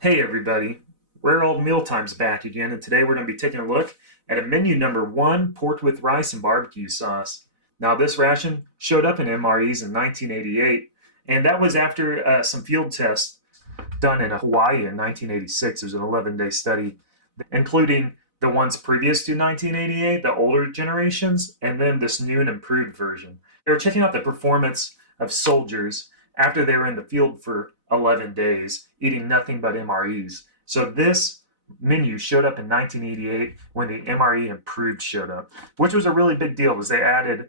Hey everybody, Rare Old Mealtime's back again, and today we're going to be taking a look at a menu number 1, pork with rice and barbecue sauce. Now this ration showed up in MREs in 1988, and that was after some field tests done in Hawaii in 1986. It was an 11-day study, including the ones previous to 1988, the older generations, and then this new and improved version. They were checking out the performance of soldiers after they were in the field for 11 days, eating nothing but MREs. So this menu showed up in 1988 when the MRE improved showed up, which was a really big deal because they added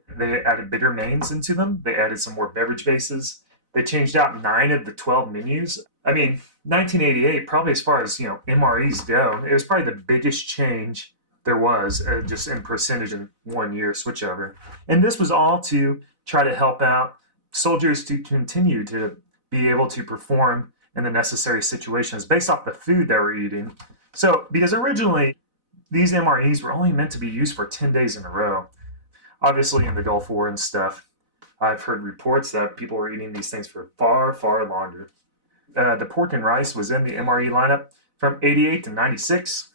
bitter mains into them. They added some more beverage bases. They changed out 9 of the 12 menus. I mean, 1988, probably as far as MREs go, it was probably the biggest change there was just in percentage in 1 year switchover. And this was all to try to help out soldiers to continue to be able to perform in the necessary situations based off the food they were eating. So, because originally these MREs were only meant to be used for 10 days in a row. Obviously, in the Gulf War and stuff, I've heard reports that people were eating these things for far, far longer. The pork and rice was in the MRE lineup from 88 to 96.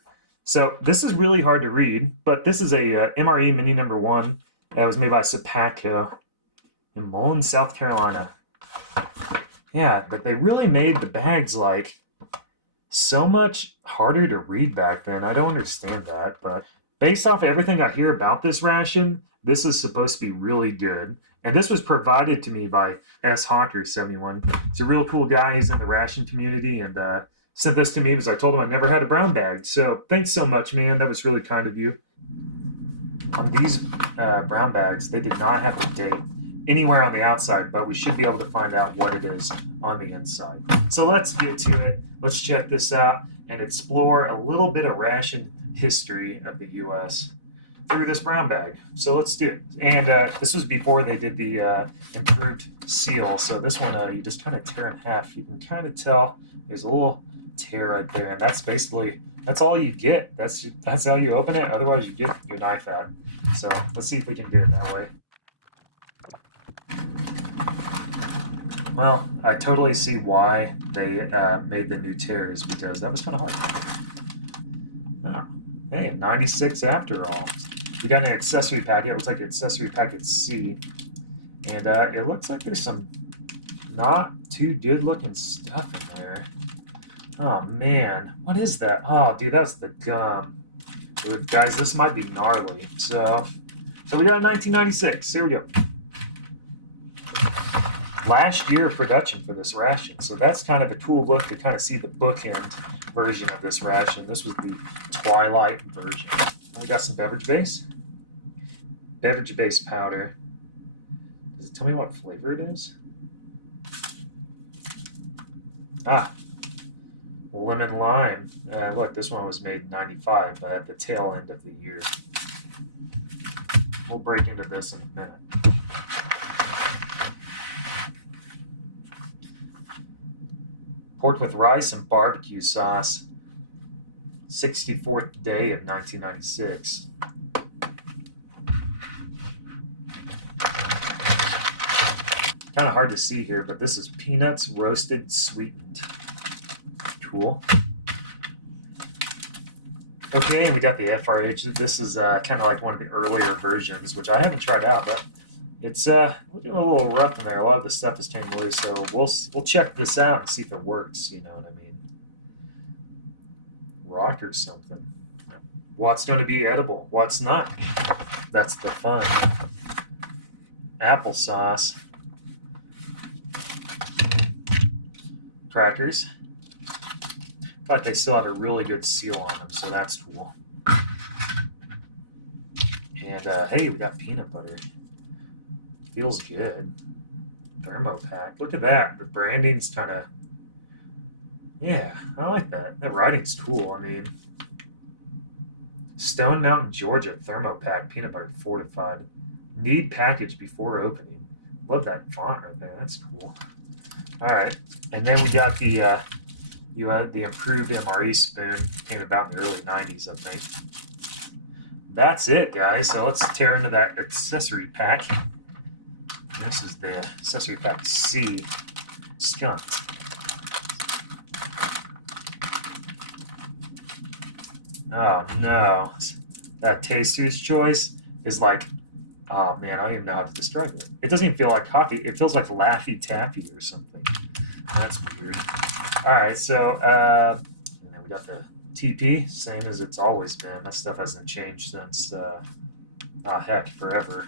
So this is really hard to read, but this is a MRE menu number 1 that was made by Sepatco in Mullen, South Carolina. Yeah, but they really made the bags like so much harder to read back then. I don't understand that, but based off everything I hear about this ration, this is supposed to be really good. And this was provided to me by S. Hawker71. He's a real cool guy. He's in the ration community and sent this to me because I told him I never had a brown bag. So thanks so much, man. That was really kind of you. On these brown bags, they did not have a date anywhere on the outside, but we should be able to find out what it is on the inside. So let's get to it. Let's check this out and explore a little bit of ration history of the U.S. through this brown bag. So let's do it. And this was before they did the improved seal. So this one, you just kind of tear in half. You can kind of tell there's a little tear right there, and that's all you get. That's how you open it. Otherwise, you get your knife out. So let's see if we can do it that way. Well, I totally see why they made the new tears, because that was kind of hard. Oh, hey, 96 after all. We got an accessory packet. It looks like accessory packet C. And it looks like there's some not too good looking stuff in there. Oh man, what is that? Oh dude, that's the gum. Dude, guys, this might be gnarly. So we got 1996. Here we go. Last year of production for this ration. So that's kind of a cool look to kind of see the bookend version of this ration. This was the Twilight version. We got some beverage base. Beverage base powder. Does it tell me what flavor it is? Ah, lemon lime. Look, this one was made in 95, but at the tail end of the year. We'll break into this in a minute. Pork with rice and barbecue sauce. 64th day of 1996. Kind of hard to see here, but this is peanuts roasted sweetened. Cool. Okay, we got the FRH. This is kind of like one of the earlier versions, which I haven't tried out, but it's looking a little rough in there. A lot of the stuff is came loose, so we'll check this out and see if it works. You know what I mean? Rock or something. What's going to be edible? What's not? That's the fun. Applesauce. Crackers. But they still have a really good seal on them, so that's cool. And hey, we got peanut butter. Feels good. Thermo pack. Look at that. The branding's kind of... Yeah, I like that. That writing's cool. I mean... Stone Mountain, Georgia. Thermo pack. Peanut butter fortified. Need package before opening. Love that font right there. That's cool. Alright. And then we got the... the improved MRE spoon. Came about in the early 90s, I think. That's it, guys. So let's tear into that accessory pack. This is the accessory pack C. Skunk. Oh no. That taster's choice is like, oh man, I don't even know how to describe it. It doesn't even feel like coffee. It feels like Laffy Taffy or something. That's weird. Alright, so and then we got the TP, same as it's always been. That stuff hasn't changed since heck, forever.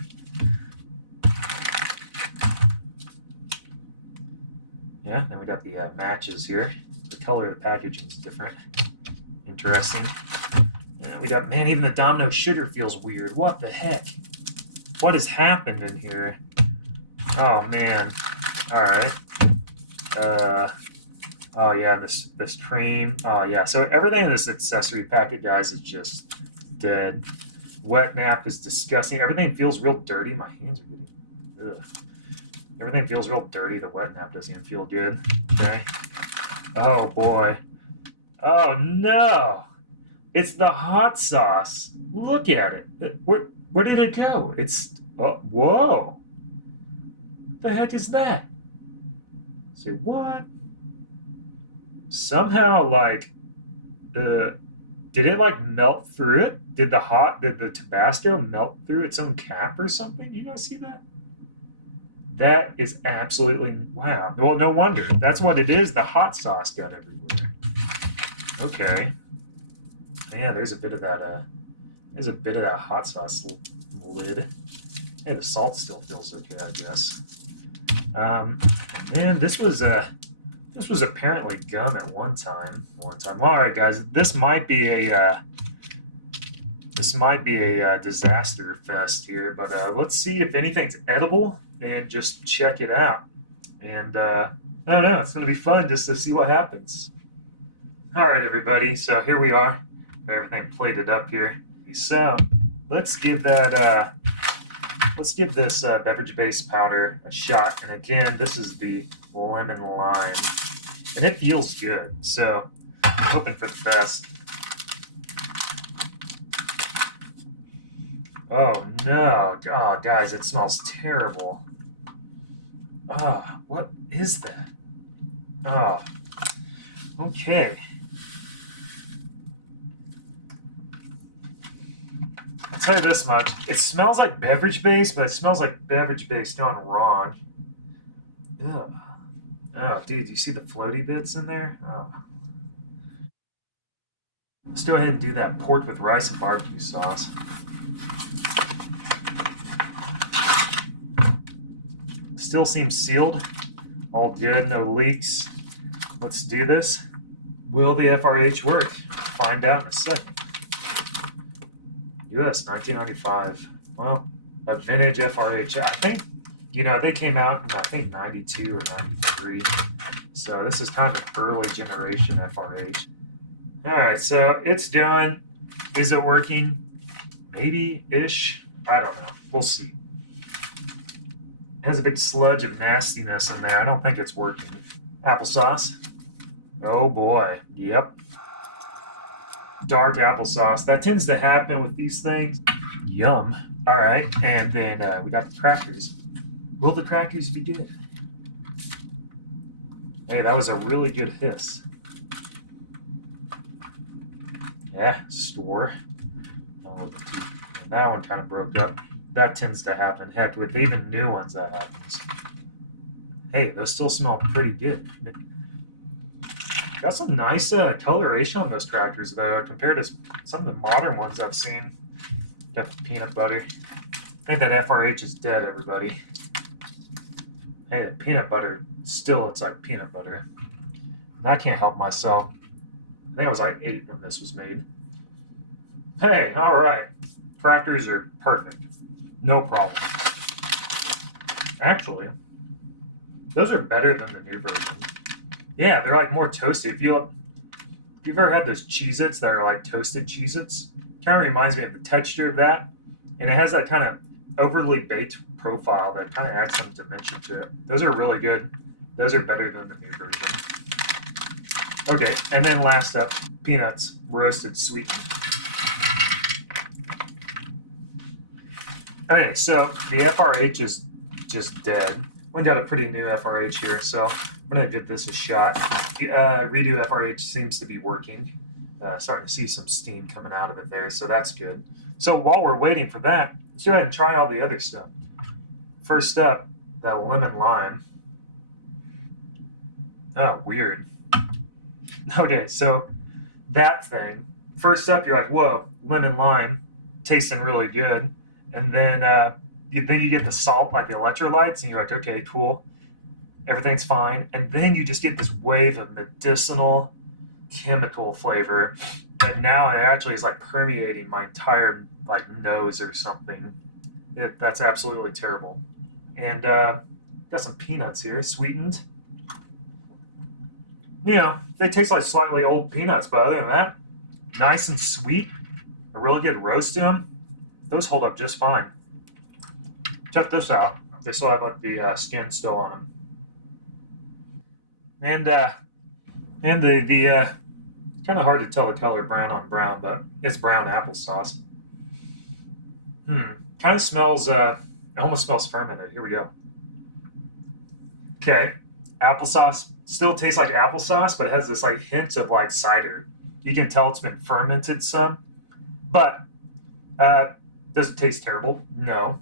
Yeah, then we got the matches here. The color of the packaging is different. Interesting. And we got, man, even the Domino sugar feels weird. What the heck? What has happened in here? Oh man. Alright. Oh yeah, this cream. Oh yeah. So everything in this accessory packet, guys, is just dead. Wet nap is disgusting. Everything feels real dirty. My hands are getting ugh. Everything feels real dirty. The wet nap doesn't even feel good. Okay. Oh boy. Oh no. It's the hot sauce. Look at it. Where did it go? It's oh, whoa. What the heck is that? Say what? Somehow like did it like melt through it? Did the Tabasco melt through its own cap or something? You guys see that? That is absolutely wow. Well, no wonder. That's what it is. The hot sauce got everywhere. Okay. Yeah, there's a bit of that. There's a bit of that hot sauce lid. Hey, the salt still feels okay, I guess. And then this was apparently gum at one time. All right, guys, this might be a disaster fest here, but let's see if anything's edible and just check it out. And I don't know, it's gonna be fun just to see what happens. All right, everybody. So here we are. Got everything plated up here. So let's give that. Let's give this beverage base powder a shot. And again, this is the lemon lime, and it feels good. So I'm hoping for the best. Oh no! Oh, guys, it smells terrible. Oh, what is that? Oh, okay. I'll tell you this much. It smells like beverage base, but it smells like beverage base gone wrong. Ugh. Oh, dude, do you see the floaty bits in there? Oh. Let's go ahead and do that pork with rice and barbecue sauce. Still seems sealed. All good, no leaks. Let's do this. Will the FRH work? Find out in a second. US 1995. Well, a vintage FRH. I think, they came out in, I think, 92 or 93. So this is kind of an early generation FRH. All right, so it's done. Is it working? Maybe-ish. I don't know. We'll see. It has a big sludge of nastiness in there. I don't think it's working. Applesauce. Oh boy. Yep. Dark applesauce. That tends to happen with these things. Yum. All right, and then we got the crackers. Will the crackers be good? Hey, that was a really good hiss. Yeah, store. And that one kind of broke up. That tends to happen. Heck, with even new ones, that happens. Hey, those still smell pretty good. Got some nice coloration on those crackers, though, compared to some of the modern ones I've seen. Got the peanut butter. I think that FRH is dead, everybody. Hey, the peanut butter, still, it's like peanut butter. I can't help myself. I think I was like 8 when this was made. Hey, all right. Crackers are perfect. No problem. Actually, those are better than the new version. Yeah, they're like more toasty. If you've ever had those Cheez-Its that are like toasted Cheez-Its, kind of reminds me of the texture of that. And it has that kind of overly baked profile that kind of adds some dimension to it. Those are really good. Those are better than the new version. Okay, and then last up, peanuts, roasted, sweetened. Okay, so the FRH is just dead. We got a pretty new FRH here, so I'm gonna give this a shot. Redo FRH seems to be working. Starting to see some steam coming out of it there, so that's good. So while we're waiting for that, let's go ahead and try all the other stuff. First up, that lemon lime. Oh, weird. Okay, so that thing. First up, you're like, whoa, lemon lime, tasting really good. And then you get the salt, like the electrolytes, and you're like, okay, cool. Everything's fine. And then you just get this wave of medicinal chemical flavor. And now it actually is like permeating my entire like nose or something. That's absolutely terrible. And got some peanuts here, sweetened. You know, they taste like slightly old peanuts, but other than that, nice and sweet. A really good roast to them. Those hold up just fine. Check this out. They still have like the skin still on them. And the kind of hard to tell the color brown on brown, but it's brown applesauce. Kind of smells, it almost smells fermented. Here we go. Okay, applesauce still tastes like applesauce, but it has this like hint of like cider. You can tell it's been fermented some, but does it taste terrible? No.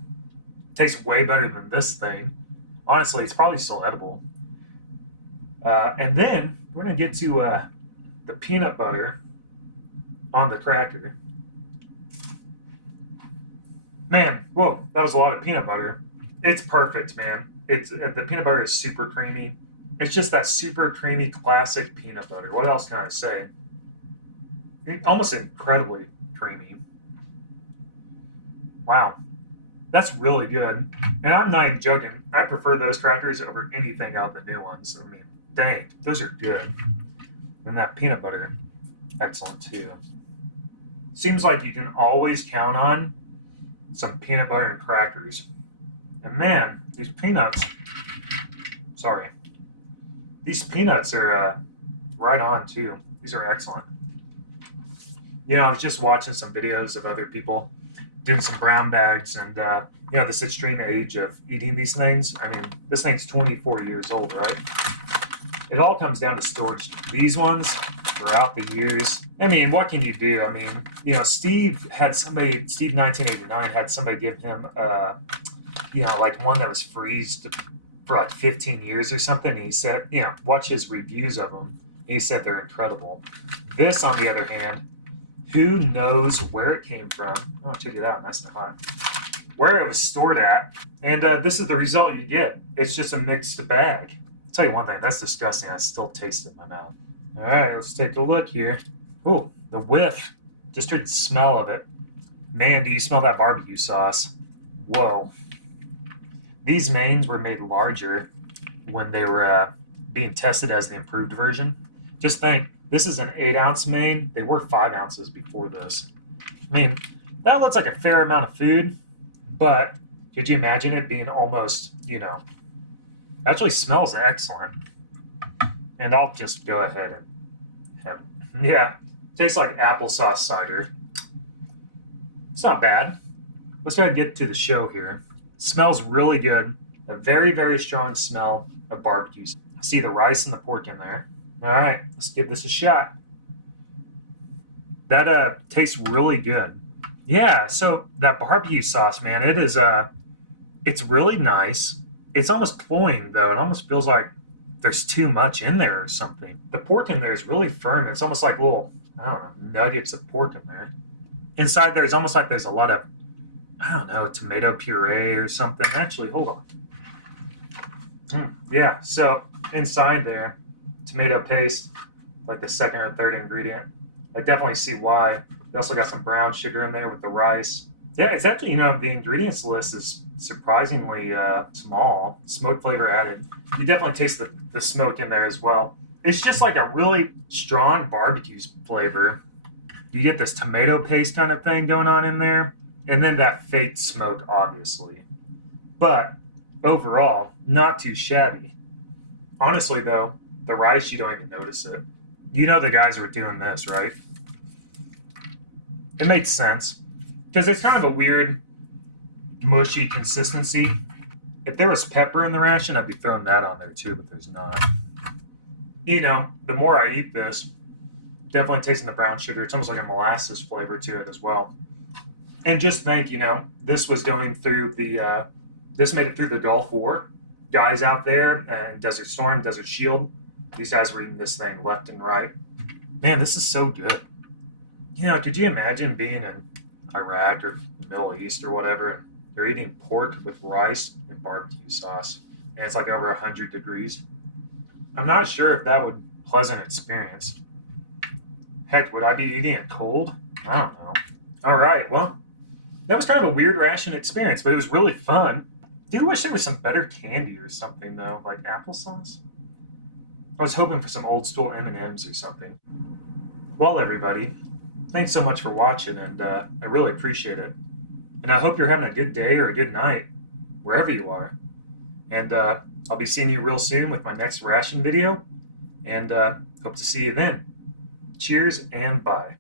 It tastes way better than this thing. Honestly, it's probably still edible. And then we're going to get to the peanut butter on the cracker. Man, whoa, that was a lot of peanut butter. It's perfect, man. The peanut butter is super creamy. It's just that super creamy classic peanut butter. What else can I say? Almost incredibly creamy. Wow. That's really good. And I'm not even joking. I prefer those crackers over anything out of the new ones. I mean, dang, those are good. And that peanut butter, excellent too. Seems like you can always count on some peanut butter and crackers. And man, these peanuts are right on too. These are excellent. You know, I was just watching some videos of other people doing some brown bags and, you know, this extreme age of eating these things. I mean, this thing's 24 years old, right? It all comes down to storage. These ones, throughout the years, I mean, what can you do? I mean, you know, Steve 1989 had somebody give him, you know, like one that was freezed for like 15 years or something. And he said, you know, watch his reviews of them. He said they're incredible. This, on the other hand, who knows where it came from? Oh, check it out, nice and hot. Where it was stored at, and this is the result you get. It's just a mixed bag. I'll tell you one thing, that's disgusting. I still taste it in my mouth. All right, let's take a look here. Oh, the whiff. Just heard the smell of it. Man, do you smell that barbecue sauce? Whoa. These mains were made larger when they were being tested as the improved version. Just think, this is an 8-ounce main. They were 5 ounces before this. I mean, that looks like a fair amount of food, but could you imagine it being almost, you know, actually smells excellent. And I'll just go ahead and have, yeah, tastes like applesauce cider. It's not bad. Let's go ahead and get to the show here. It smells really good. A very, very strong smell of barbecue. I see the rice and the pork in there. All right, let's give this a shot. That tastes really good. Yeah, so that barbecue sauce, man, it is it's really nice. It's almost cloying though. It almost feels like there's too much in there or something. The pork in there is really firm. It's almost like little, I don't know, nuggets of pork in there. Inside there, it's almost like there's a lot of, I don't know, tomato puree or something. Actually, hold on. Yeah, so inside there, tomato paste, like the second or third ingredient. I definitely see why. They also got some brown sugar in there with the rice. Yeah, it's actually, you know, the ingredients list is surprisingly small. Smoke flavor added. You definitely taste the smoke in there as well. It's just like a really strong barbecue flavor. You get this tomato paste kind of thing going on in there, and then that fake smoke, obviously. But overall, not too shabby. Honestly, though, the rice, you don't even notice it. You know the guys who were doing this, right? It makes sense. Because it's kind of a weird, mushy consistency. If there was pepper in the ration, I'd be throwing that on there too, but there's not. You know, the more I eat this, definitely tasting the brown sugar. It's almost like a molasses flavor to it as well. And just think, you know, this was going through the, this made it through the Gulf War. Guys out there in Desert Storm, Desert Shield, these guys were eating this thing left and right. Man, this is so good. You know, could you imagine being in Iraq or the Middle East or whatever, and they're eating pork with rice and barbecue sauce, and it's like over 100 degrees? I'm not sure if that would be a pleasant experience. Heck, would I be eating it cold? I don't know. All right, well, that was kind of a weird ration experience, but it was really fun. I do wish there was some better candy or something, though, like applesauce. I was hoping for some old school M&Ms or something. Well, everybody, thanks so much for watching, and I really appreciate it. And I hope you're having a good day or a good night, wherever you are. And I'll be seeing you real soon with my next ration video, and hope to see you then. Cheers and bye.